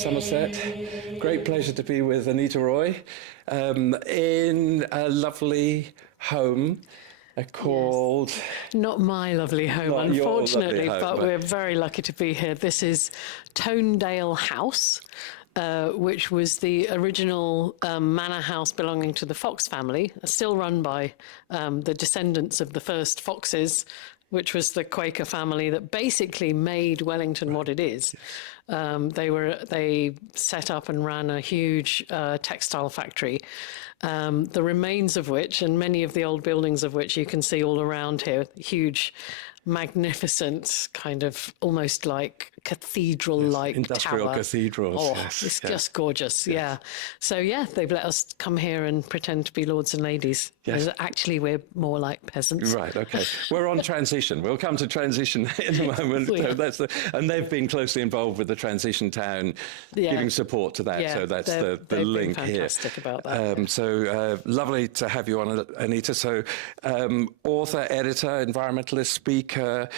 Somerset. Great pleasure to be with Anita Roy in a lovely home called... Yes. Not my lovely home, Not your unfortunately, lovely home, but we're very lucky to be here. This is Tonedale House, which was the original manor house belonging to the Fox family, still run by the descendants of the first Foxes, which was the Quaker family that basically made Wellington what it is. They set up and ran a huge textile factory, the remains of which, and many of the old buildings of which you can see all around here, huge, magnificent, kind of almost like cathedral-like industrial tower. cathedrals. Oh, yes, it's yes. just gorgeous, yeah. So, yeah, they've let us come here and pretend to be lords and ladies. Yes. Actually, we're more like peasants. Right, okay. We're on transition. We'll come to transition in a moment. Yeah. And they've been closely involved with the transition town, giving support to that. Yeah, so that's the they've link been here. fantastic about that. So lovely to have you on, Anita. So author, editor, environmentalist, speaker,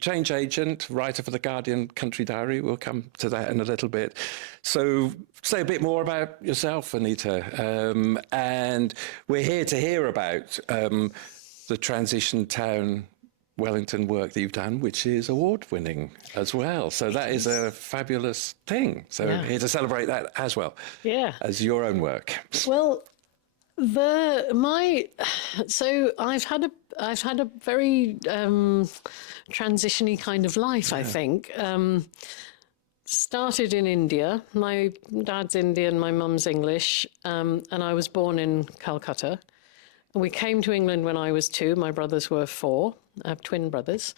change agent, writer for The Guardian, Country Diary. We'll come to that in a little bit. So say a bit more about yourself, Anita. And we're here to hear about the transition town Wellington work that you've done, which is award-winning as well. So that is a fabulous thing. So here to celebrate that as well as your own work. Well, so I've had a very transition-y kind of life, I think. Started in India. My dad's Indian, my mum's English, and I was born in Calcutta. We came to England when I was 2. My brothers were 4. I have twin brothers.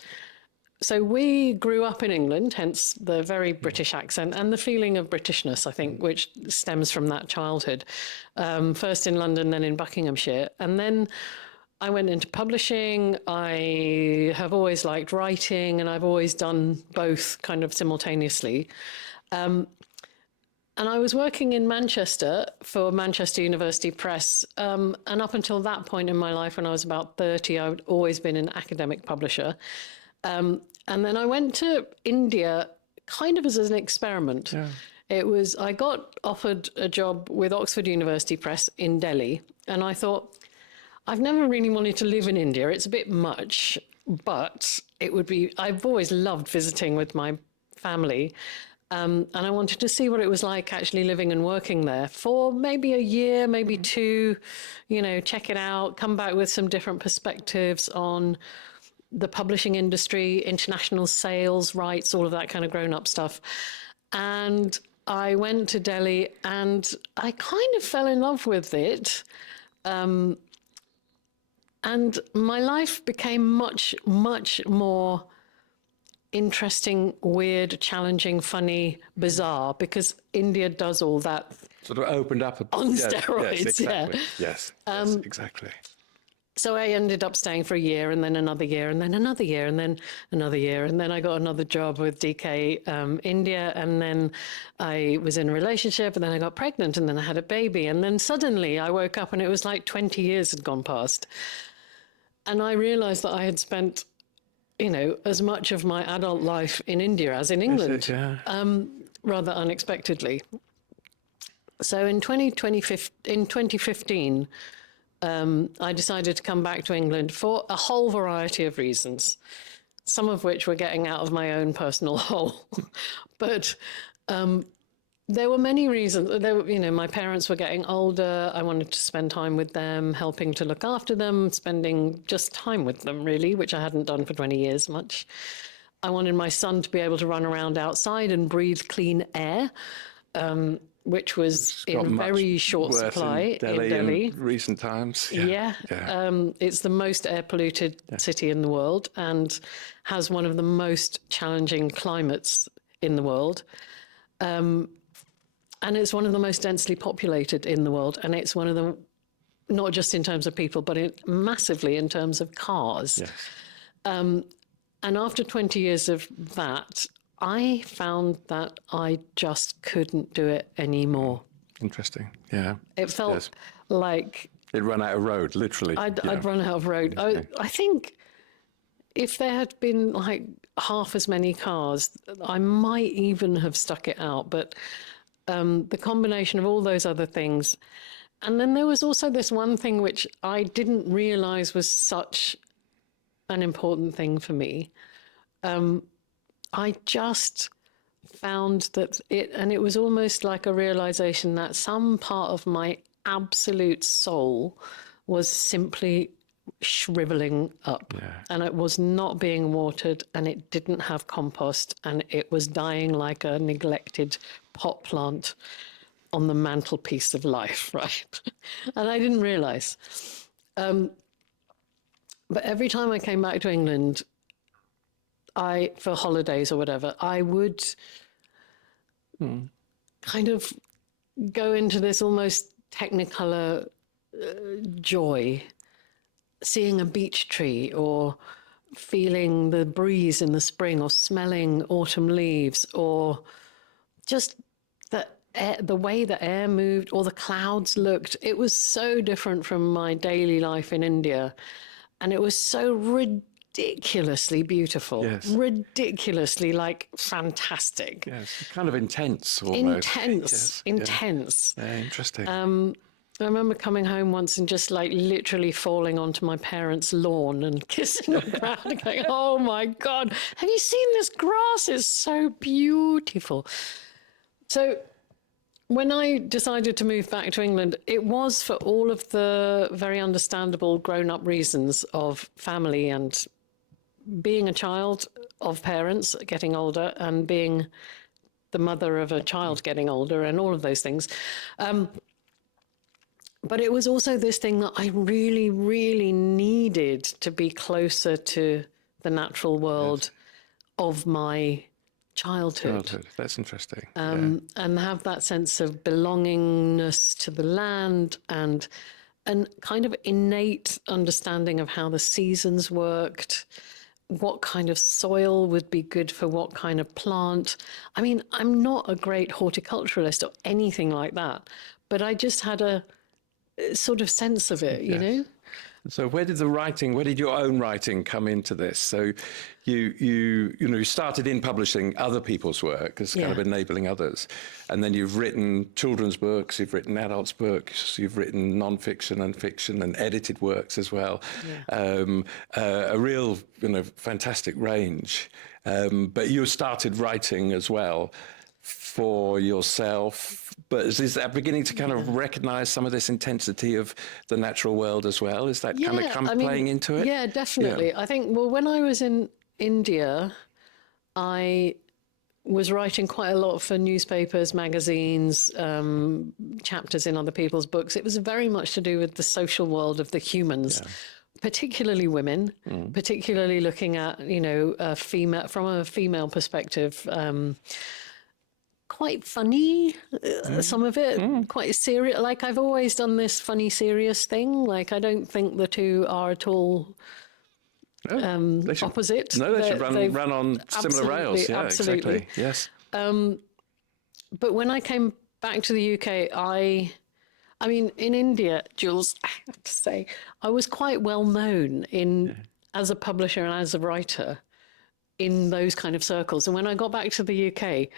So we grew up in England, hence the very British accent and the feeling of Britishness, I think, which stems from that childhood. First in London, then in Buckinghamshire. And then I went into publishing. I have always liked writing, and I've always done both kind of simultaneously. And I was working in Manchester for Manchester University Press. And up until that point in my life, when I was about 30, I'd always been an academic publisher. And then I went to India kind of as an experiment. Yeah. I got offered a job with Oxford University Press in Delhi. And I thought, I've never really wanted to live in India. It's a bit much, but I've always loved visiting with my family. And I wanted to see what it was like actually living and working there for maybe a year, maybe 2, check it out, come back with some different perspectives on the publishing industry, international sales rights, all of that kind of grown-up stuff. And I went to Delhi and I kind of fell in love with it. And my life became much, much more interesting, weird, challenging, funny, bizarre, because India does all that. Sort of opened up on steroids. Yes, exactly. Yes, exactly. So I ended up staying for a year, and then another year, and then another year, and then another year. And then I got another job with DK India, and then I was in a relationship, and then I got pregnant, and then I had a baby. And then suddenly I woke up and it was like 20 years had gone past. And I realized that I had spent, as much of my adult life in India as in England, rather unexpectedly. So in 2015, I decided to come back to England for a whole variety of reasons, some of which were getting out of my own personal hole. But there were many reasons. My parents were getting older. I wanted to spend time with them, helping to look after them, spending just time with them, really, which I hadn't done for 20 years much. I wanted my son to be able to run around outside and breathe clean air, which was in very short supply in Delhi. In recent times. Yeah. It's the most air-polluted city in the world and has one of the most challenging climates in the world. And it's one of the most densely populated in the world. And it's one of the, not just in terms of people, but massively in terms of cars. Yes. And after 20 years of that, I found that I just couldn't do it anymore. Interesting. Yeah. It felt like... It'd run out of road, literally. I'd run out of road. I think if there had been like half as many cars, I might even have stuck it out. But the combination of all those other things. And then there was also this one thing which I didn't realize was such an important thing for me. I just found that it was almost like a realization that some part of my absolute soul was simply shriveling up, and it was not being watered, and it didn't have compost, and it was dying like a neglected pot plant on the mantelpiece of life, right? And I didn't realize. But every time I came back to England, for holidays or whatever, I would kind of go into this almost technicolor joy, seeing a beech tree or feeling the breeze in the spring or smelling autumn leaves or just the way the air moved or the clouds looked. It was so different from my daily life in India. And it was so ridiculously beautiful, ridiculously like fantastic. Yes, kind of intense almost. Intense. Yeah, interesting. I remember coming home once and just like literally falling onto my parents' lawn and kissing the ground and going, oh my God, have you seen this grass? It's so beautiful. So when I decided to move back to England, it was for all of the very understandable grown-up reasons of family and being a child of parents getting older and being the mother of a child getting older and all of those things. But it was also this thing that I really, really needed to be closer to the natural world of my childhood. That's interesting. And have that sense of belongingness to the land and kind of innate understanding of how the seasons worked, what kind of soil would be good for what kind of plant. I mean, I'm not a great horticulturalist or anything like that, but I just had a sort of sense of it, you know? So where did your own writing come into this? So you started in publishing other people's work as kind of enabling others. And then you've written children's books, you've written adults' books, you've written non-fiction and fiction and edited works as well. A real, fantastic range. But you started writing as well for yourself, but is that beginning to kind of recognize some of this intensity of the natural world as well? Is that kind of playing into it? Yeah, definitely. Yeah. I think, when I was in India, I was writing quite a lot for newspapers, magazines, chapters in other people's books. It was very much to do with the social world of the humans. Particularly women, particularly looking at, from a female perspective, quite funny, some of it, quite serious. Like, I've always done this funny, serious thing. Like, I don't think the two are at all opposite. No, they should run on similar rails. Yeah, absolutely. Exactly. Yes. But when I came back to the UK, I mean, in India, Jules, I have to say, I was quite well known as a publisher and as a writer in those kind of circles. And when I got back to the UK,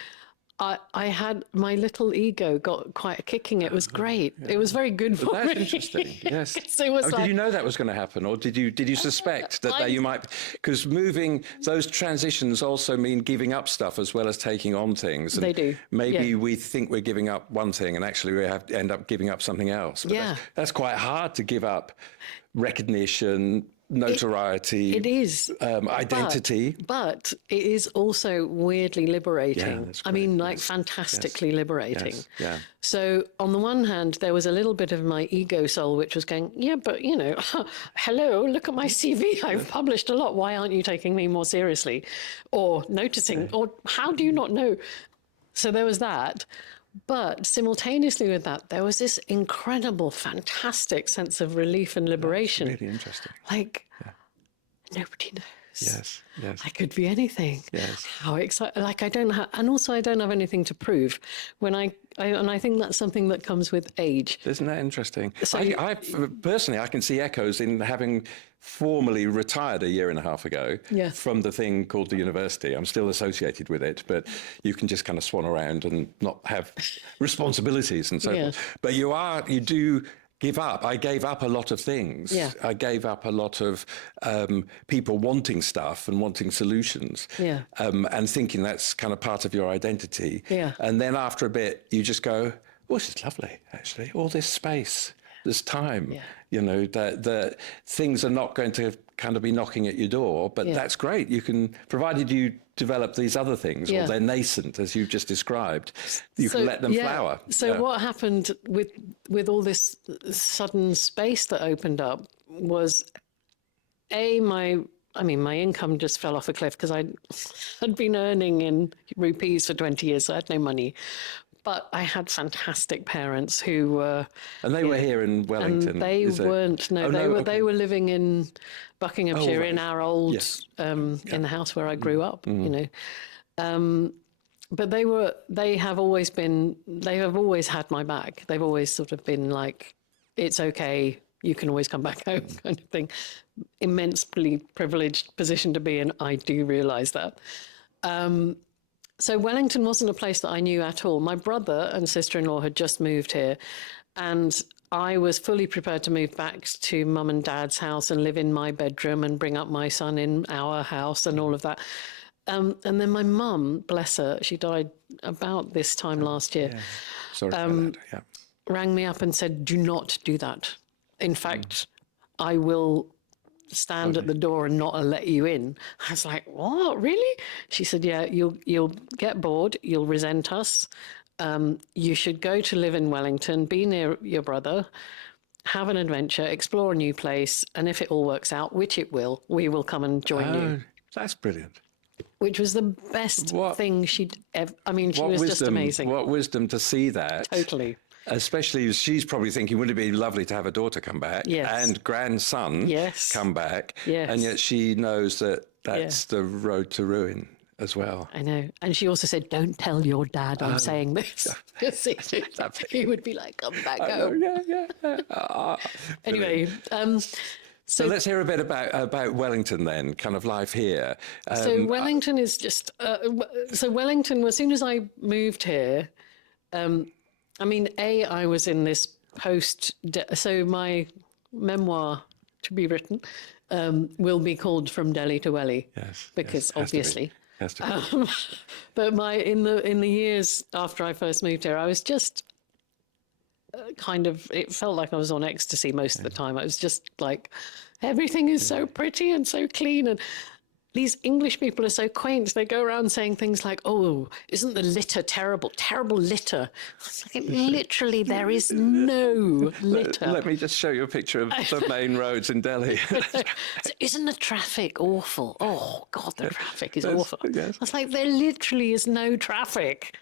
I had my little ego got quite a kicking. It was great. It was very good for me. That's interesting. Yes. It was did you know that was going to happen, or did you suspect that you might? Because moving those transitions also mean giving up stuff as well as taking on things. And they do. Maybe we think we're giving up one thing, and actually we end up giving up something else. But that's quite hard to give up recognition, notoriety. It is identity, but it is also weirdly liberating. I mean, like fantastically liberating. Yeah. So on the one hand, there was a little bit of my ego soul which was going, but hello, look at my CV. I've published a lot. Why aren't you taking me more seriously, or noticing, or how do you not know? So there was that. But simultaneously with that, there was this incredible, fantastic sense of relief and liberation. That's really interesting. Like, nobody knows. Yes, yes. I could be anything. Yes. How exciting. Like I don't have, and also I don't have anything to prove when and I think that's something that comes with age. Isn't that interesting? So I personally, I can see echoes in having formally retired a year and a half ago Yeah. from the thing called the university. I'm still associated with it, but you can just kind of swan around and not have responsibilities and so Yeah. forth. But you do give up. I gave up a lot of things. Yeah. I gave up a lot of people wanting stuff and wanting solutions, Yeah. and thinking that's kind of part of your identity. Yeah. And then after a bit, you just go, "Oh, this is lovely, actually. All this space, this time. Yeah. You know, that things are not going to kind of be knocking at your door, but that's great. You can, provided you develop these other things, or they're nascent, as you've just described, you can let them flower." So what happened with all this sudden space that opened up was, my income just fell off a cliff because I'd been earning in rupees for 20 years, so I had no money. But I had fantastic parents who were... And they were here in Wellington? And they weren't. No, they were living in Buckinghamshire in our old, in the house where I grew up, you know. But they have always had my back. They've always sort of been like, it's okay, you can always come back home kind of thing. Immensely privileged position to be in. I do realise that. So Wellington wasn't a place that I knew at all. My brother and sister-in-law had just moved here, and I was fully prepared to move back to mum and dad's house and live in my bedroom and bring up my son in our house and all of that. And then my mum, bless her, she died about this time last year. Yeah. Sorry about that. Yeah. Rang me up and said, "Do not do that. In fact, I will stand at the door and not let you in." I was like, "What, really?" She said, "Yeah, you'll get bored, you'll resent us. You should go to live in Wellington, be near your brother, have an adventure, explore a new place, and if it all works out, which it will, we will come and join you." That's brilliant. Which was the best thing she'd ever... I mean, she was just amazing. What wisdom to see that. Totally. Especially, she's probably thinking, wouldn't it be lovely to have a daughter come back and grandson come back? Yes. And yet she knows that that's the road to ruin as well. I know. And she also said, "Don't tell your dad I'm saying this." He would be like, "Come back home." Anyway, so let's hear a bit about Wellington then, kind of life here. So Wellington is just... so Wellington, as soon as I moved here... I was in this so my memoir to be written will be called From Delhi to Welly. Yes. Because obviously. Has to be. But in the years after I first moved here, I was just it felt like I was on ecstasy most of the time. I was just like, everything is so pretty and so clean, and these English people are so quaint. They go around saying things like, "Oh, isn't the litter terrible? Terrible litter." Like, literally, there is no litter. Let me just show you a picture of the main roads in Delhi. Isn't the traffic awful? Oh, God, the traffic is awful. Yes. I was like, there literally is no traffic.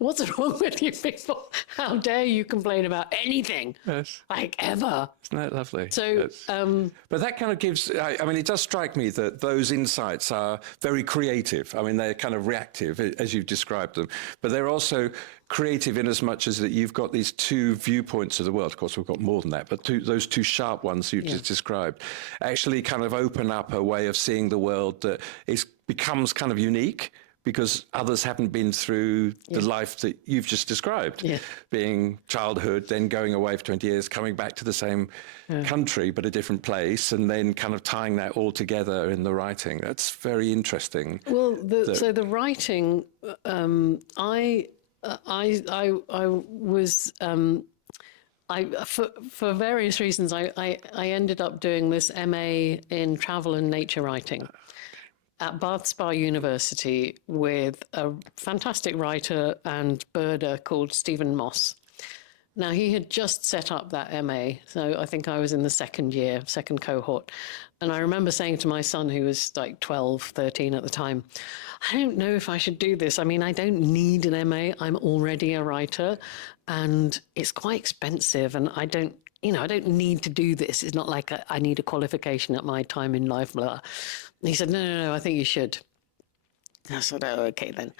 What's wrong with you people? How dare you complain about anything? Yes. Like, ever. Isn't that lovely? So, but that kind of gives, I mean, it does strike me that those insights are very creative. I mean, they're kind of reactive, as you've described them, but they're also creative in as much as that you've got these two viewpoints of the world. Of course, we've got more than that, but those two sharp ones you've just described actually kind of open up a way of seeing the world that becomes kind of unique, because others haven't been through the life that you've just described, being childhood, then going away for 20 years, coming back to the same country, but a different place, and then kind of tying that all together in the writing. That's very interesting. Well, so the writing, I was, for various reasons, I ended up doing this MA in travel and nature writing at Bath Spa University with a fantastic writer and birder called Stephen Moss. Now, he had just set up that MA, so I think I was in the second cohort. And I remember saying to my son, who was like 12, 13 at the time, "I don't know if I should do this. I mean, I don't need an MA. I'm already a writer, and it's quite expensive, and I don't need to do this. It's not like I need a qualification at my time in life, blah." He said, no, I think you should. I said, oh, okay then.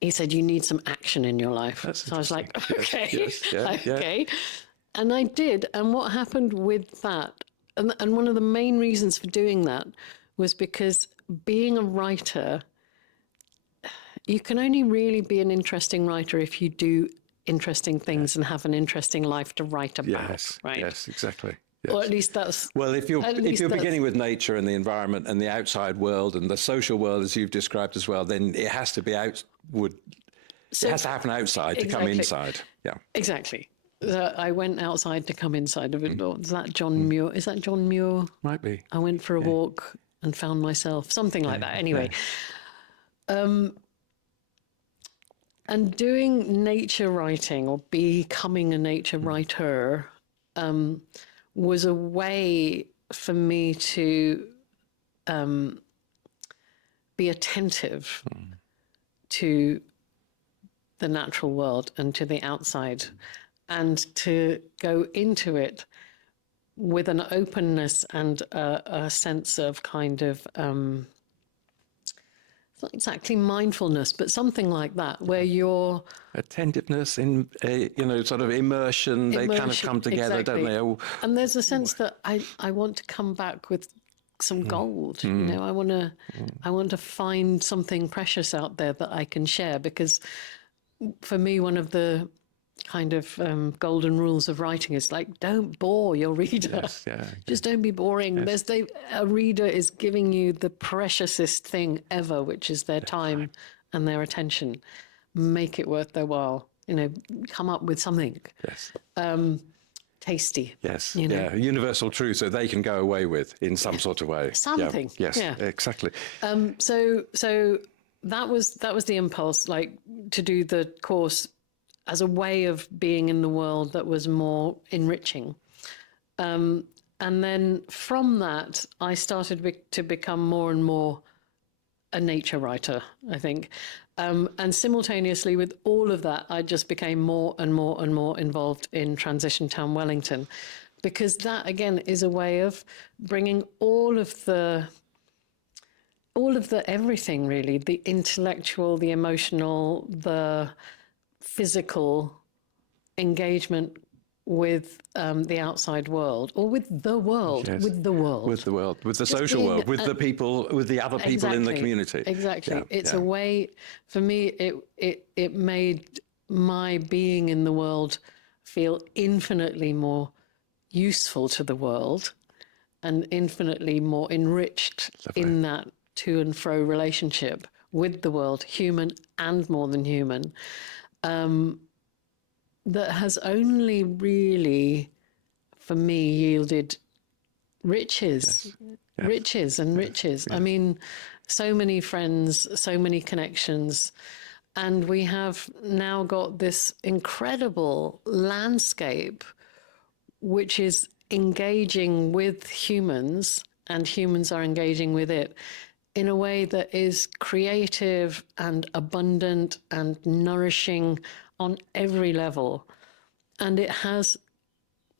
He said, you need some action in your life. That's so I was like, okay, yeah. okay. And I did. And what happened with that, and one of the main reasons for doing that was because being a writer, you can only really be an interesting writer if you do interesting things and have an interesting life to write about, right? Yes, exactly. Yes. Or at least that's... Well, if you're beginning with nature and the environment and the outside world and the social world, as you've described as well, then it has to be it has to happen outside to come inside. Yeah. Exactly. I went outside to come inside of it. Is that John Muir? Is that John Muir? Might be. I went for a walk and found myself, something like that. Anyway. And doing nature writing or becoming a nature writer was a way for me to be attentive to the natural world and to the outside, and to go into it with an openness and a sense of kind of it's not exactly mindfulness, but something like that, where you're attentiveness in sort of immersion. They kind of come together, exactly. don't they? And there's a sense that I want to come back with some gold. You know, I want to find something precious out there that I can share, because for me, one of the kind of golden rules of writing is like, don't bore your reader. Yes, yeah. Just don't be boring. Yes. A reader is giving you the preciousest thing ever, which is their time and their attention. Make it worth their while. You know, come up with something. Yes. Tasty. Yes. You know? Yeah. Universal truth that they can go away with in some sort of way. Something. Yeah. Yes. Yeah. Exactly. So that was the impulse, like to do the course as a way of being in the world that was more enriching. And then from that, I started to become more and more a nature writer, I think. And simultaneously with all of that, I just became more and more and more involved in Transition Town Wellington, because that, again, is a way of bringing all of the everything, really, the intellectual, the emotional, the physical engagement with the outside world, or with the world, Yes. with the world. With the world, with the social world, with the people, with the other people in the community. Exactly. Yeah, It's a way, for me, it made my being in the world feel infinitely more useful to the world and infinitely more enriched in that to and fro relationship with the world, human and more than human. That has only really, for me, yielded riches, riches and riches. I mean, so many friends, so many connections. And we have now got this incredible landscape, which is engaging with humans, and humans are engaging with it in a way that is creative and abundant and nourishing on every level. And it has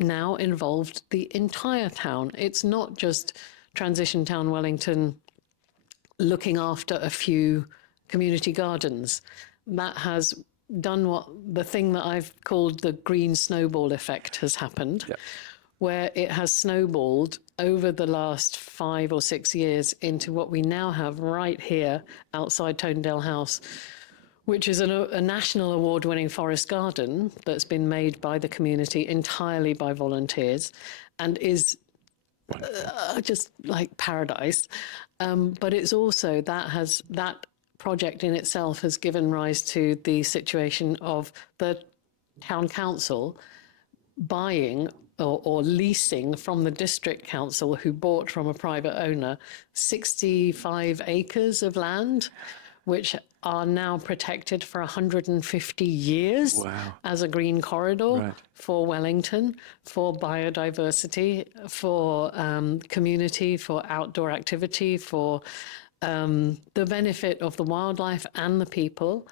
now involved the entire town. It's not just Transition Town Wellington looking after a few community gardens. That has done the thing that I've called the green snowball effect has happened, where it has snowballed over the last 5 or 6 years into what we now have right here outside Tonedale House, which is a national award-winning forest garden that's been made by the community entirely by volunteers, and is just like paradise. But it's also that project in itself has given rise to the situation of the town council buying or leasing from the district council, who bought from a private owner 65 acres of land, which are now protected for 150 years as a green corridor for Wellington, for biodiversity, for community, for outdoor activity, for the benefit of the wildlife and the people.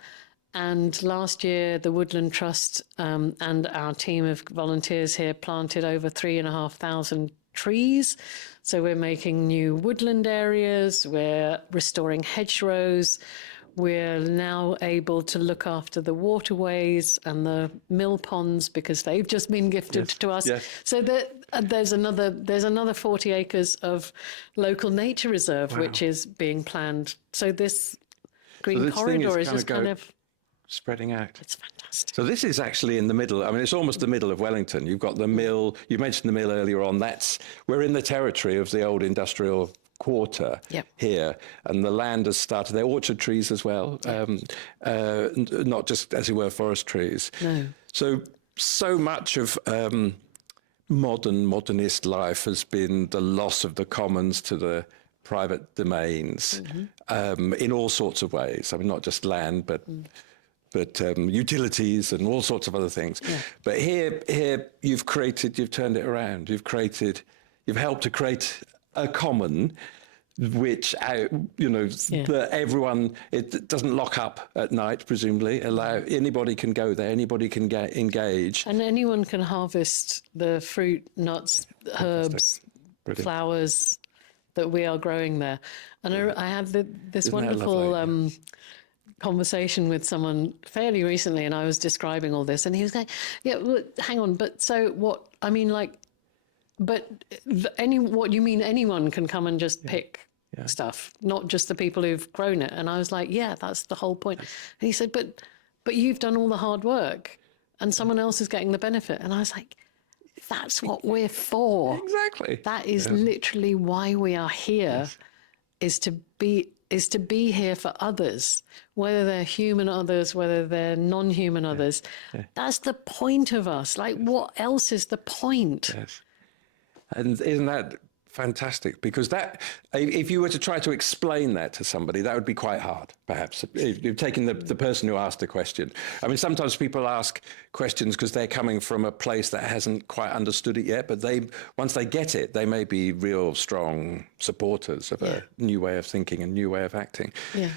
And last year, the Woodland Trust and our team of volunteers here planted over 3,500 trees. So we're making new woodland areas, we're restoring hedgerows, we're now able to look after the waterways and the mill ponds because they've just been gifted to us. Yes. So there's another 40 acres of local nature reserve which is being planned. So this green corridor is just kind of spreading out. It's fantastic. So this is actually in the middle. I mean, it's almost the middle of Wellington. You've got the mill. You mentioned the mill earlier on. We're in the territory of the old industrial quarter here, and the land has started. There are orchard trees as well, not just, as it were, forest trees. No. So much of modernist life has been the loss of the commons to the private domains in all sorts of ways. I mean, not just land, but utilities and all sorts of other things. Yeah. But here you've turned it around. You've helped to create a common, which that everyone, it doesn't lock up at night. Presumably, anybody can go there. Anybody can get engaged, and anyone can harvest the fruit, nuts, herbs, flowers that we are growing there. And I had this wonderful conversation with someone fairly recently, and I was describing all this, and he was going, "Yeah, well, hang on, but so what? I mean, like, but what you mean? Anyone can come and just pick stuff, not just the people who've grown it." And I was like, "Yeah, that's the whole point." And he said, "But you've done all the hard work, and someone else is getting the benefit." And I was like, "That's what we're for. Exactly. That is literally why we are here, is to be here for others, whether they're human others, whether they're non-human others. That's the point of us. Like, what else is the point?" Yes. And isn't that fantastic? Because if you were to try to explain that to somebody, that would be quite hard, perhaps. If you're taking the person who asked the question. I mean, sometimes people ask questions because they're coming from a place that hasn't quite understood it yet, but once they get it, they may be real strong supporters of a new way of thinking, a new way of acting. Yeah.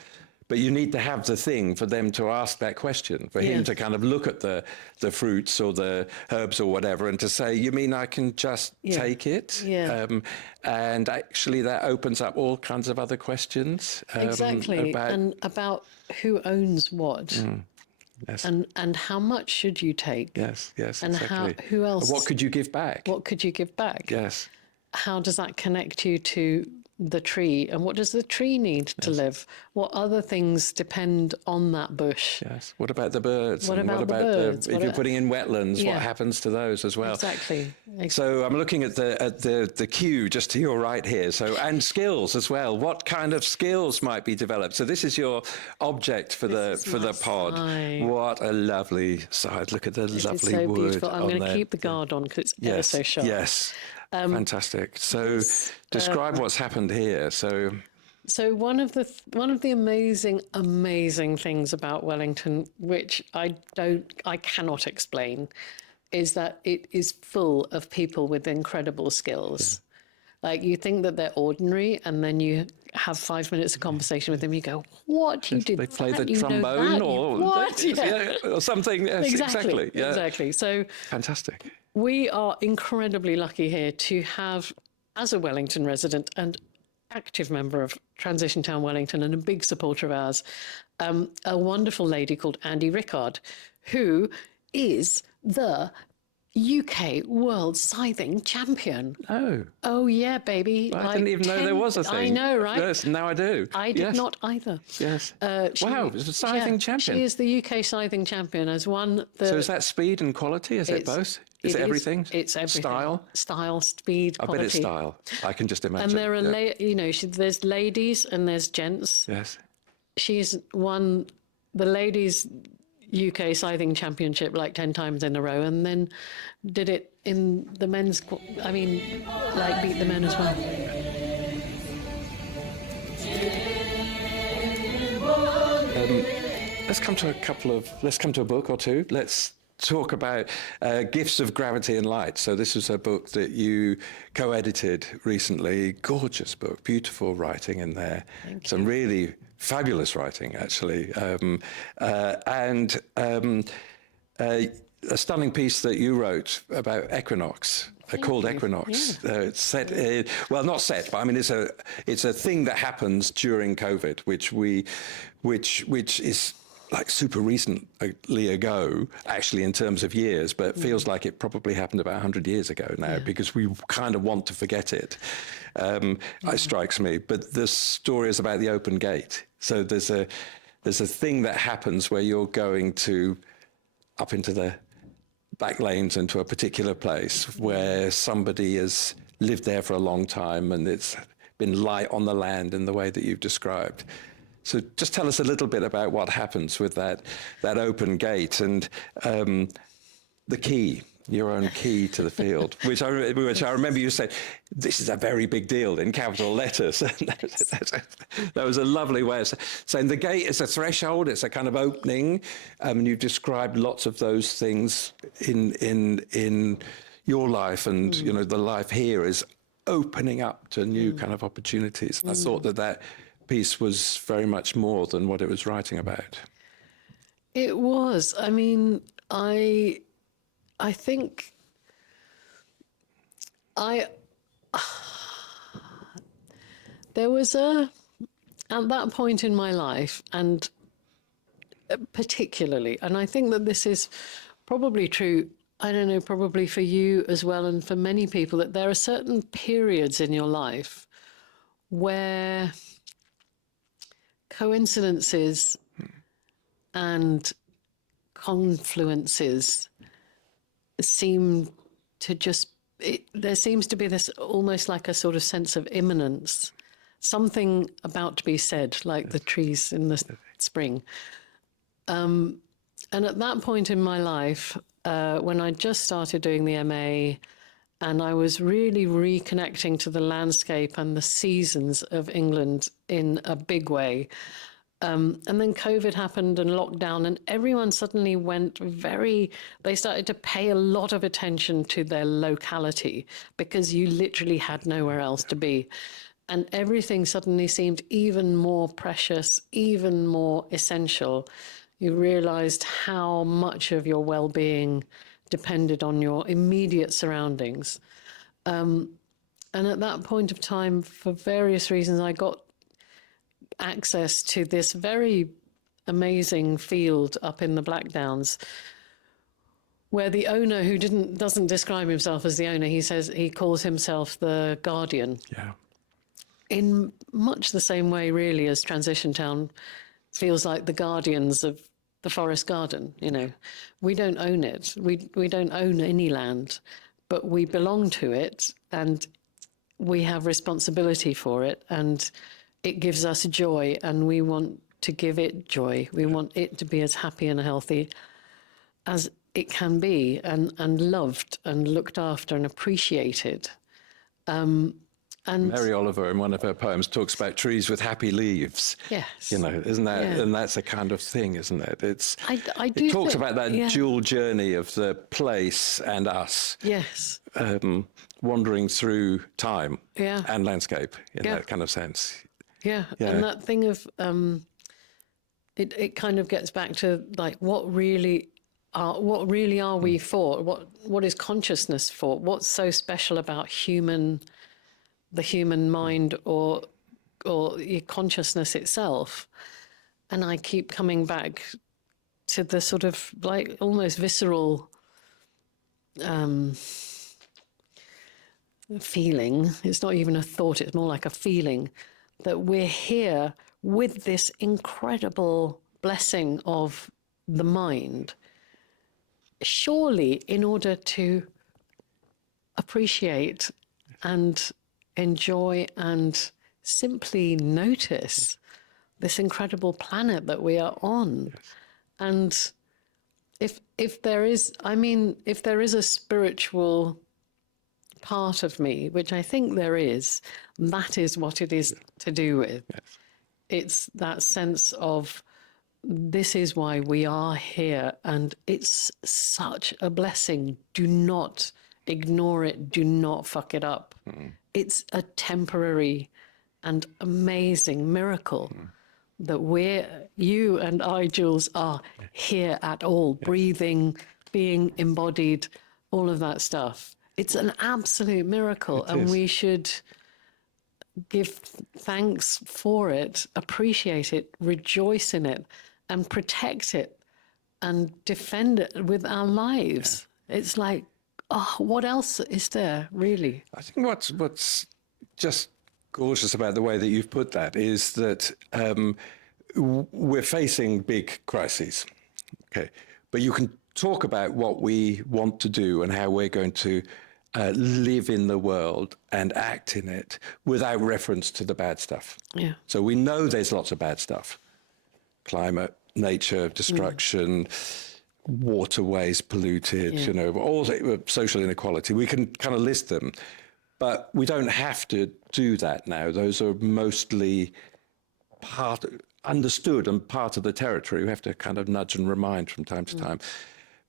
But you need to have the thing for them to ask that question, for him to kind of look at the fruits or the herbs or whatever and to say, "You mean I can just take it?" Yeah. And actually that opens up all kinds of other questions. Exactly. And about who owns what. Yes. And how much should you take? Yes, and exactly. Who else? What could you give back? What could you give back? Yes. How does that connect you to the tree, and what does the tree need to live? What other things depend on that bush? Yes. What about the birds? What about the birds? If you're putting in wetlands, what happens to those as well? Exactly. So I'm looking at the queue just to your right here. So, and skills as well. What kind of skills might be developed? So this is your object for the pod. Side. What a lovely side! Look at the lovely so wood. Beautiful. I'm going to keep the guard on because it's ever so sharp. Yes. Fantastic. So describe what's happened here. So one of the amazing things about Wellington, which I cannot explain, is that it is full of people with incredible skills. Like, you think that they're ordinary, and then you have 5 minutes of conversation with them. You go, "What? You did they play that? the trombone or something?" Yes, exactly. Yeah. Exactly. So fantastic. We are incredibly lucky here to have, as a Wellington resident and active member of Transition Town Wellington and a big supporter of ours, a wonderful lady called Andy Rickard, who is the UK World Scything Champion. Oh yeah, baby. Well, I didn't even know there was a thing. I know, right? Yes, now I do. I did not either. Yes. Wow, it's a scything champion. She is the UK Scything Champion, has won the... So is that speed and quality? Is it both? Is it everything? It's everything. Style, speed, quality. I bet it's style. I can just imagine. And there are, there's ladies and there's gents. Yes. She's won the ladies' UK Scything Championship like 10 times in a row, and then did it in the men's, beat the men as well. Let's come to a book or two. Let's talk about Gifts of Gravity and Light. So this is a book that you co-edited recently. Gorgeous book, beautiful writing in there. Some really fabulous writing, actually. And a stunning piece that you wrote about equinox called Equinox. It's set, well, not set, but I mean, it's a thing that happens during COVID, which is like super recently ago, actually, in terms of years, but it feels like it probably happened about 100 years ago now, because we kind of want to forget it. It strikes me. But the story is about the open gate. So there's a thing that happens where you're going to up into the back lanes into a particular place where somebody has lived there for a long time, and it's been light on the land in the way that you've described. So just tell us a little bit about what happens with that open gate and the key, your own key to the field, which I remember you saying, this is a very big deal in capital letters. That was a lovely way of saying the gate is a threshold, it's a kind of opening. And you've described lots of those things in your life, and the life here is opening up to new kind of opportunities. I thought that piece was very much more than what it was writing about. It was. I mean, I think there was at that point in my life, and particularly, and I think that this is probably true, I don't know, probably for you as well, and for many people, that there are certain periods in your life where coincidences and confluences seem to just, there seems to be this almost like a sort of sense of imminence, something about to be said, like the trees in the spring. And at that point in my life, when I just started doing the MA, and I was really reconnecting to the landscape and the seasons of England in a big way. And then COVID happened and lockdown, and everyone suddenly they started to pay a lot of attention to their locality, because you literally had nowhere else to be. And everything suddenly seemed even more precious, even more essential. You realized how much of your well-being depended on your immediate surroundings. And at that point of time, for various reasons, I got access to this very amazing field up in the Black Downs, where the owner, who doesn't describe himself as the owner, he calls himself the guardian. Yeah. In much the same way, really, as Transition Town feels like the guardians of the forest garden. We don't own it. We don't own any land, but we belong to it, and we have responsibility for it, and it gives us joy, and we want to give it joy. We want it to be as happy and healthy as it can be, and loved and looked after and appreciated. And Mary Oliver, in one of her poems, talks about trees with happy leaves. Yes. Isn't that, and that's a kind of thing, isn't it? It talks about that dual journey of the place and us. Yes. Wandering through time and landscape in that kind of sense. Yeah. And that thing of, it kind of gets back to like, what really are we for? What is consciousness for? What's so special about the human mind or your consciousness itself? And I keep coming back to the sort of like almost visceral feeling. It's not even a thought, it's more like a feeling that we're here with this incredible blessing of the mind, surely in order to appreciate and enjoy and simply notice this incredible planet that we are on. Yes. And if there is a spiritual part of me, which I think there is, that is what it is to do with. Yes. It's that sense of, this is why we are here, and it's such a blessing. Do not ignore it. Do not fuck it up. Mm. It's a temporary and amazing miracle that you and I, Jules, are here at all, breathing, being embodied, all of that stuff. It's an absolute miracle, and we should give thanks for it, appreciate it, rejoice in it, and protect it and defend it with our lives. It's like, oh, what else is there, really? I think what's just gorgeous about the way that you've put that is that we're facing big crises, okay? But you can talk about what we want to do and how we're going to live in the world and act in it without reference to the bad stuff. Yeah. So we know there's lots of bad stuff. Climate, nature, destruction, waterways polluted, you know, all the social inequality. We can kind of list them, but we don't have to do that now. Those are mostly understood and part of the territory. We have to kind of nudge and remind from time to time.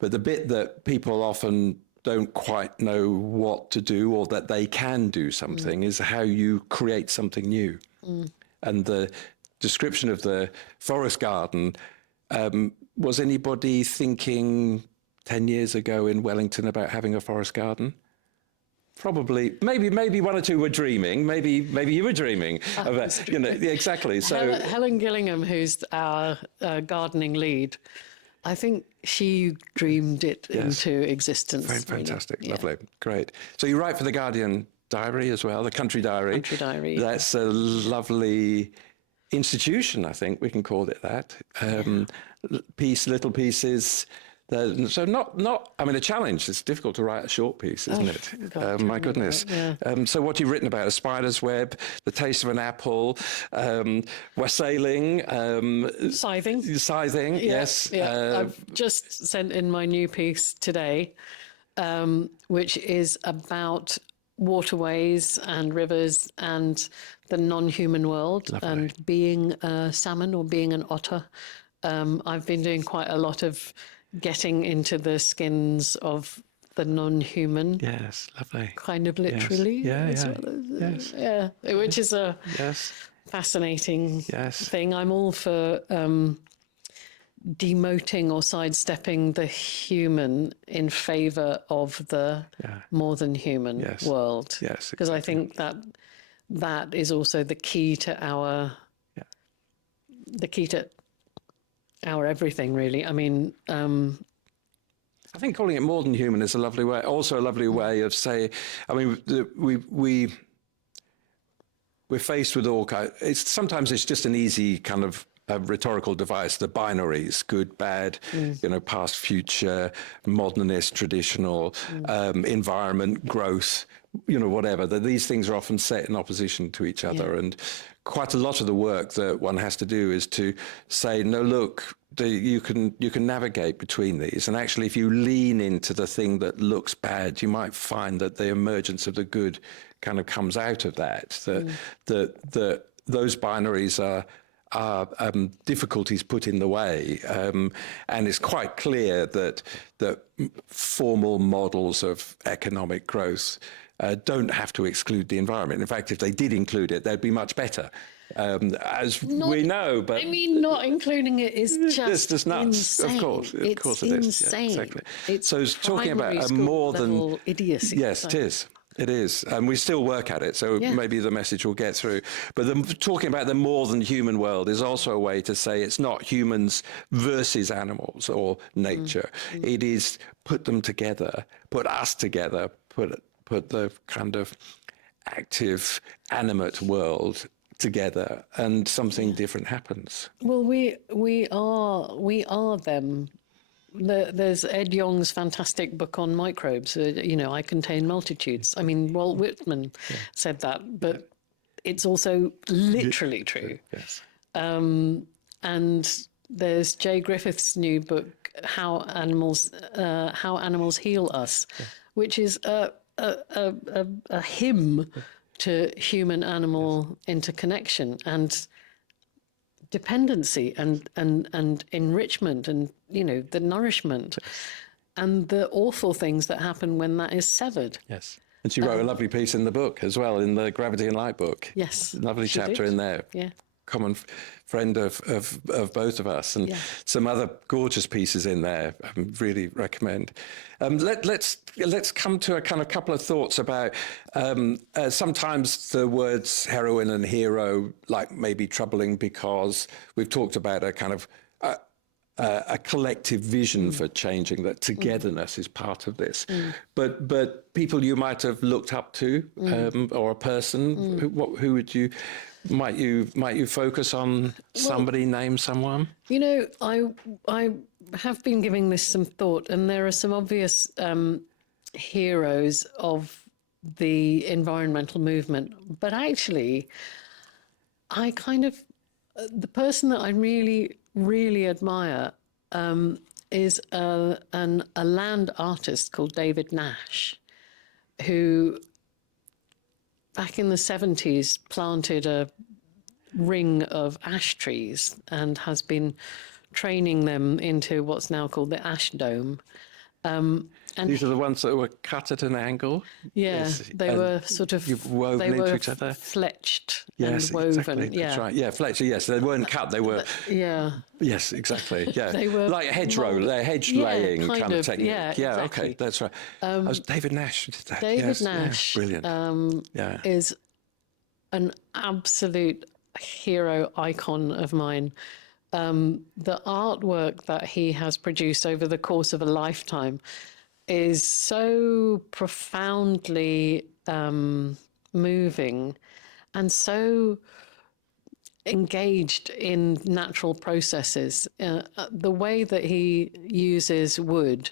But the bit that people often don't quite know what to do or that they can do something is how you create something new. And the description of the forest garden, was anybody thinking 10 years ago in Wellington about having a forest garden? Probably, maybe one or two were dreaming. Maybe you were dreaming about, you know, exactly. So Helen Gillingham, who's our gardening lead, I think she dreamed it into existence. Fantastic, really. lovely, great. So you write for the Guardian Diary as well, the Country Diary. Country Diary. That's a lovely institution, I think we can call it that. Little pieces. So not. I mean, a challenge. It's difficult to write a short piece, isn't it? God, My goodness. So what you've written about: a spider's web, the taste of an apple, wassailing, Scything. Yes. I've just sent in my new piece today, which is about waterways and rivers and the non-human world. Lovely. And being a salmon or being an otter. I've been doing quite a lot of getting into the skins of the non-human. Yes, lovely. Kind of literally. Which is a fascinating thing. I'm all for demoting or sidestepping the human in favour of the more than human world. Yes, because I think that is also the key to our everything, really. I mean, I think calling it more than human is a lovely way. Also, a lovely way of saying. I mean, we're faced with all kinds. Sometimes it's just an easy kind of rhetorical device. The binaries: good, bad, you know, past, future, modernist, traditional, environment, growth. You know, whatever. These things are often set in opposition to each other, and quite a lot of the work that one has to do is to say, no, look, you can navigate between these, and actually, if you lean into the thing that looks bad, you might find that the emergence of the good kind of comes out of that. That those binaries are difficulties put in the way, and it's quite clear that formal models of economic growth don't have to exclude the environment. In fact, if they did include it, they'd be much better, we know. But I mean, not including it is just nuts. insane. Of course it is. Insane. Yeah, exactly. It's so it's talking about a more than idiocy. Yes, it is. It is, and we still work at it, so maybe the message will get through. But talking about the more than human world is also a way to say it's not humans versus animals or nature. It is put them together, put us together, put the kind of active, animate world together, and something different happens. Well, we are them. There's Ed Yong's fantastic book on microbes. You know, I contain multitudes. I mean, Walt Whitman said that, but it's also literally true. Yes. And there's Jay Griffiths' new book, How Animals Heal Us, which is a hymn to human-animal interconnection and dependency and enrichment and, you know, the nourishment and the awful things that happen when that is severed. Yes. And she wrote a lovely piece in the book as well, in the Gravity and Light book. Yes. Lovely chapter in there. Yeah. friend of both of us, and some other gorgeous pieces in there. I really recommend. Let's come to a kind of couple of thoughts about sometimes the words heroine and hero like maybe troubling because we've talked about a kind of a collective vision for changing, that togetherness is part of this. But people you might have looked up to, or a person, who would you, might you focus on somebody, name someone? You know, I have been giving this some thought, and there are some obvious heroes of the environmental movement. But actually, I kind of, the person that I really, really admire is a land artist called David Nash, who back in the 70s planted a ring of ash trees and has been training them into what's now called the ash dome. And these are the ones that were cut at an angle. Yeah, Yes, they were sort of woven into each other. Fletched Yes, and woven. exactly. Yeah, That's right. Yeah, fletched. Yes, they weren't cut. They were. Yeah. Yes, exactly. Yeah, They were like hedgerow, hedge yeah, laying kind of technique. Yeah, yeah, exactly. okay, that's right. Was David Nash who did that. David yes, Nash, yeah, brilliant. is an absolute hero icon of mine. The artwork that he has produced over the course of a lifetime is so profoundly moving and so engaged in natural processes. The way that he uses wood,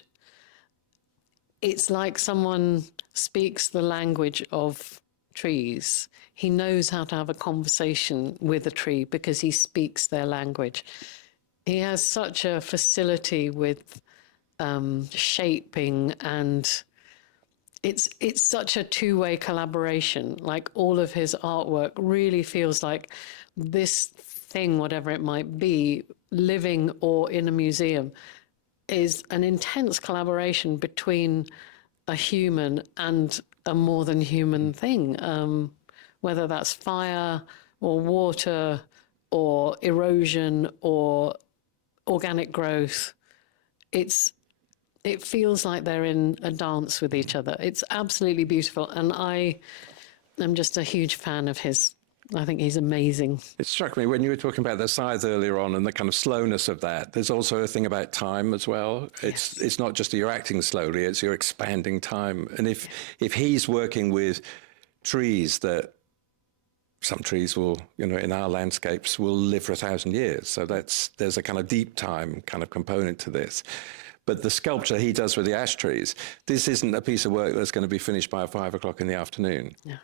it's like someone speaks the language of trees. He knows how to have a conversation with a tree because he speaks their language. He has such a facility with shaping, and it's such a two-way collaboration. Like, all of his artwork really feels like this thing, whatever it might be, living or in a museum, is an intense collaboration between a human and a more than human thing, whether that's fire or water or erosion or organic growth. It feels like they're in a dance with each other. It's absolutely beautiful. And I am just a huge fan of his. I think he's amazing. It struck me when you were talking about the scythe earlier on and the kind of slowness of that. There's also a thing about time as well. It's not just that you're acting slowly, it's you're expanding time. And if he's working with trees that some trees will, in our landscapes will live for 1,000 years. So there's a kind of deep time kind of component to this. But the sculpture he does with the ash trees, this isn't a piece of work that's going to be finished by 5 o'clock in the afternoon. Yeah.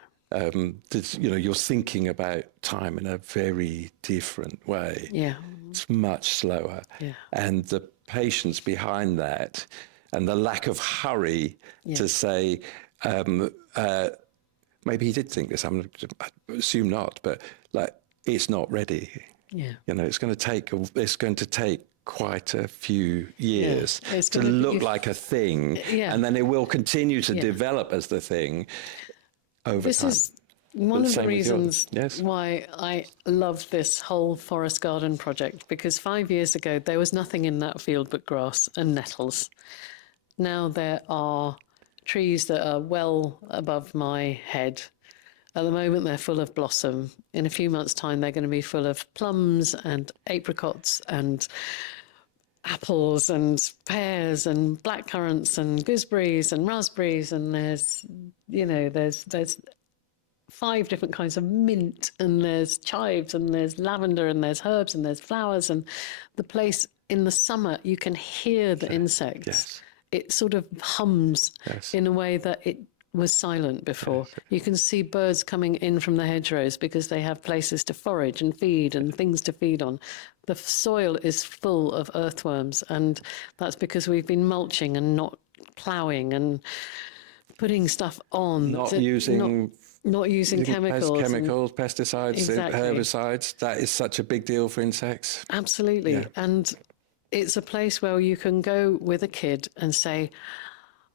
You're thinking about time in a very different way. Yeah. It's much slower. Yeah. And the patience behind that and the lack of hurry to say, maybe he did think this, I assume not, but like, it's not ready. Yeah. It's going to take quite a few years to look like a thing, and then it will continue to develop as the thing over time. This is one of the reasons why I love this whole forest garden project, because 5 years ago there was nothing in that field but grass and nettles. Now there are trees that are well above my head. At the moment, they're full of blossom. In a few months' time, they're going to be full of plums and apricots and apples and pears and blackcurrants and gooseberries and raspberries. And there's 5 different kinds of mint, and there's chives, and there's lavender, and there's herbs, and there's flowers. And the place in the summer, you can hear the insects. Yes. It sort of hums in a way that it was silent before. You can see birds coming in from the hedgerows because they have places to forage and feed and things to feed on. The soil is full of earthworms, and that's because we've been mulching and not ploughing and putting stuff on. Not using chemicals. Pesticides, herbicides. That is such a big deal for insects. Absolutely. Yeah. And it's a place where you can go with a kid and say,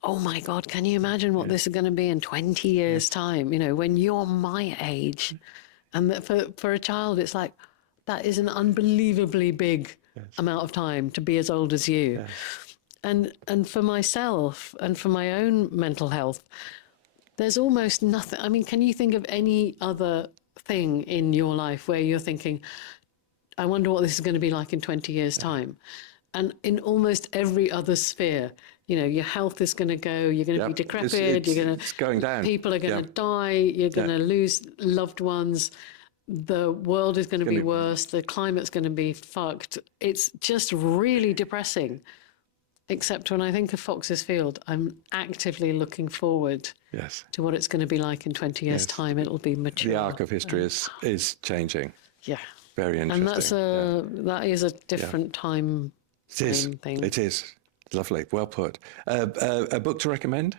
oh my God, can you imagine what this is going to be in 20 years' time? When you're my age. And for a child, it's like, That is an unbelievably big amount of time to be as old as you. And for myself and for my own mental health, there's almost nothing. I mean, can you think of any other thing in your life where you're thinking, I wonder what this is going to be like in 20 years' time? And in almost every other sphere, you know, your health is going to go, you're going to be decrepit, it's going down. People are going to die, you're going to lose loved ones, the world is going to be worse, the climate's going to be fucked. It's just really depressing. Except when I think of Fox's Field, I'm actively looking forward to what it's going to be like in 20 years' time. It'll be mature. The arc of history is changing. Yeah. Very interesting. And that is a different time frame thing. It is. Lovely. Well put. A book to recommend?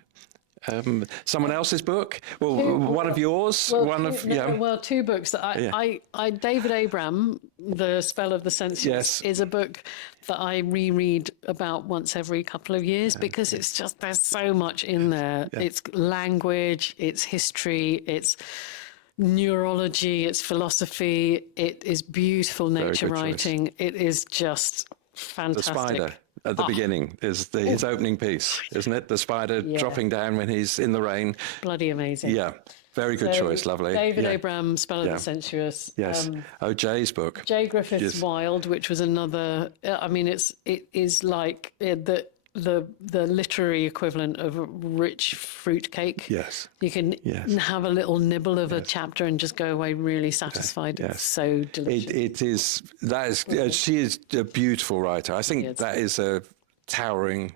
Someone else's book? Well, one of yours? Well, two books that I David Abram, The Spell of the Sensuous, is a book that I reread about once every couple of years because it's just, there's so much in there. It's language, it's history, it's neurology, it's philosophy, it is beautiful nature writing. It is just fantastic. The spider at the beginning is his opening piece, isn't it? The spider dropping down when he's in the rain. Bloody amazing. Yeah. Very good choice, lovely. David Abram, Spell of the Sensuous. Yes. Jay's book. Jay Griffiths' Wild, which was another. I mean, it is like the literary equivalent of a rich fruit cake. Yes. You can have a little nibble of a chapter and just go away really satisfied. It's so delicious. She is a beautiful writer. I think that is a towering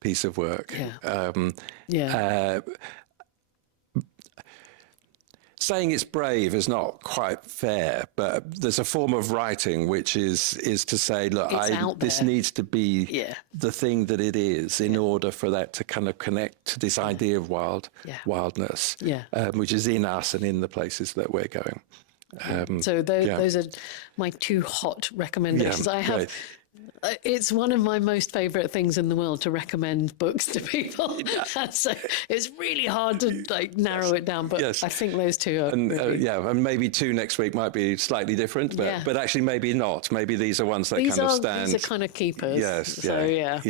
piece of work. Saying it's brave is not quite fair, but there's a form of writing which is to say, look, this needs to be the thing that it is in order for that to kind of connect to this idea of wildness, which is in us and in the places that we're going. So those are my two hot recommendations. I have. It's one of my most favourite things in the world to recommend books to people. So it's really hard to narrow it down, but I think those two are. And maybe two next week might be slightly different, but actually maybe not. Maybe these are ones that kind of stand. These are kind of keepers. Yes. So,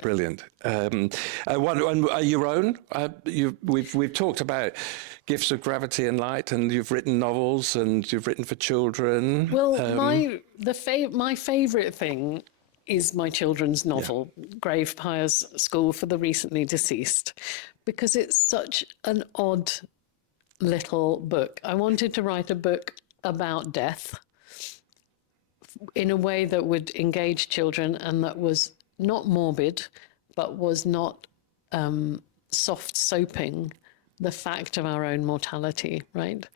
brilliant. Your own. We've talked about Gifts of Gravity and Light, and you've written novels and you've written for children. Well, my favourite thing is my children's novel, Gravepyres, School for the Recently Deceased, because it's such an odd little book. I wanted to write a book about death in a way that would engage children and that was not morbid, but was not soft soaping the fact of our own mortality, right?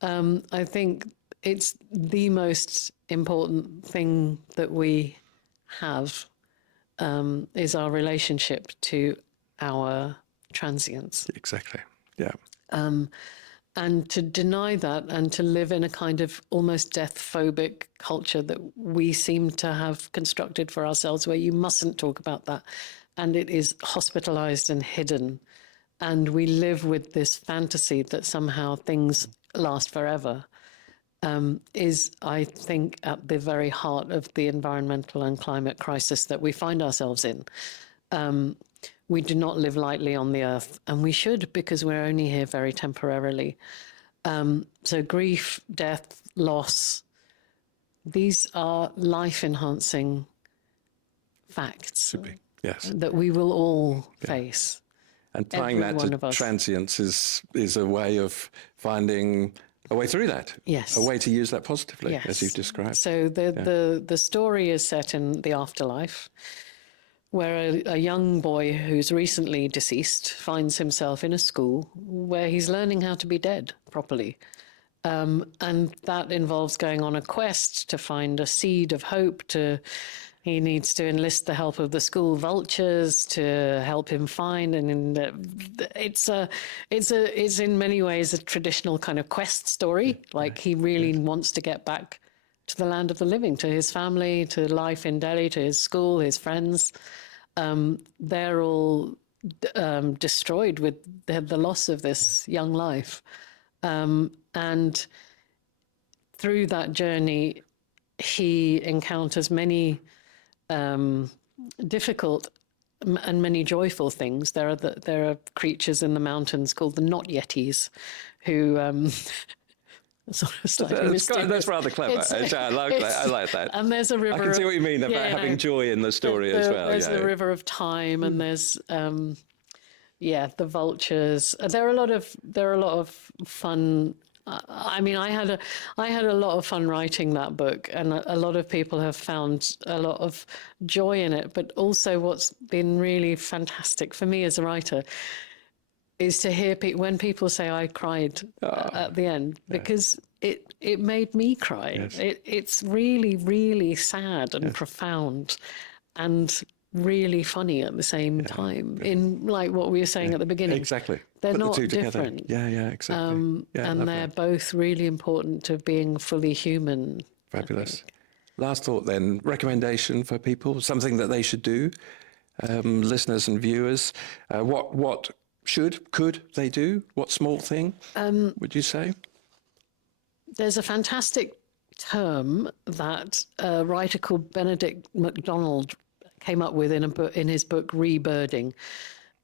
I think it's the most important thing that we have is our relationship to our transience. Exactly. Yeah. And to deny that and to live in a kind of almost death-phobic culture that we seem to have constructed for ourselves, where you mustn't talk about that, and it is hospitalized and hidden, and we live with this fantasy that somehow things last forever. Is, I think, at the very heart of the environmental and climate crisis that we find ourselves in. We do not live lightly on the earth, and we should, because we're only here very temporarily. So grief, death, loss, these are life-enhancing facts that we will all face. And tying that to transience is a way of finding a way through that. Yes. A way to use that positively, as you've described. So the story is set in the afterlife, where a young boy who's recently deceased finds himself in a school where he's learning how to be dead properly. And that involves going on a quest to find a seed of hope. He needs to enlist the help of the school vultures to help him find, and it's in many ways a traditional kind of quest story. Like he really wants to get back to the land of the living, to his family, to life in Delhi, to his school, his friends. They're all destroyed with the loss of this young life, and through that journey, he encounters many difficult and many joyful things. There are creatures in the mountains called the not yetis, who sort of slightly mysterious. That's rather clever. I like that. And there's a river. I can see what you mean about having joy in the story as well. There's the river of time, and there's the vultures. There are a lot of fun. I mean, I had a lot of fun writing that book, and a lot of people have found a lot of joy in it. But also, what's been really fantastic for me as a writer is to hear when people say I cried at the end, because it made me cry. Yes. It's really, really sad and profound, and really funny at the same time, in like what we were saying at the beginning. Exactly. They're Put not the two different. Together. Yeah, exactly. And they're both really important to being fully human. Fabulous. Last thought then, recommendation for people, something that they should do, listeners and viewers. What could they do? What small thing would you say? There's a fantastic term that a writer called Benedict MacDonald came up with in his book Rebirding,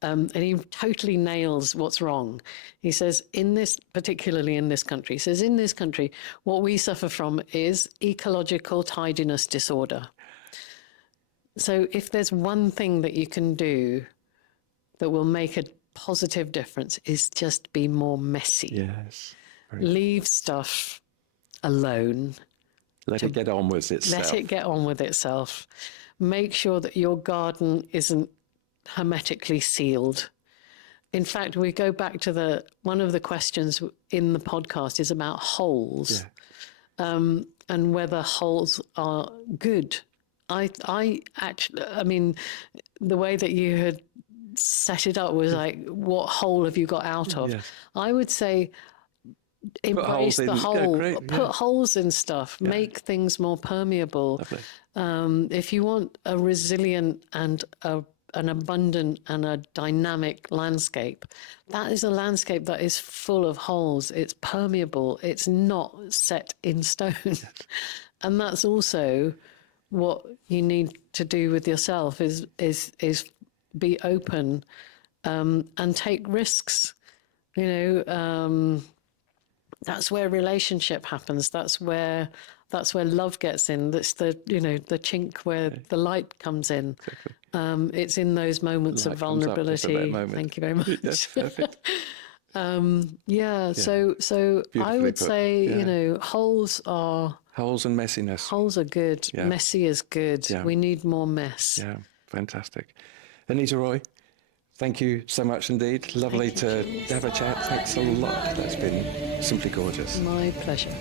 and he totally nails what's wrong. He says, particularly in this country, what we suffer from is ecological tidiness disorder. So if there's one thing that you can do that will make a positive difference, is just be more messy. Yes. Leave stuff alone. Let it get on with itself. Make sure that your garden isn't hermetically sealed. In fact, we go back to one of the questions in the podcast is about holes, and whether holes are good. I mean, the way that you had set it up was like, what hole have you got out of? Yes. I would say embrace the hole, put holes in stuff, make things more permeable. If you want a resilient and an abundant and a dynamic landscape, that is a landscape that is full of holes. It's permeable. It's not set in stone. Yes. And that's also what you need to do with yourself is be open and take risks. That's where relationship happens. That's where love gets in. That's the chink where the light comes in. Exactly. It's in those moments of vulnerability. Thank you very much. Yes, perfect. So I would say, holes and messiness. Holes are good. Yeah. Messy is good. Yeah. We need more mess. Yeah, fantastic. Anita Roy, thank you so much indeed. Lovely to have a chat. Thanks a lot. That's been simply gorgeous. My pleasure.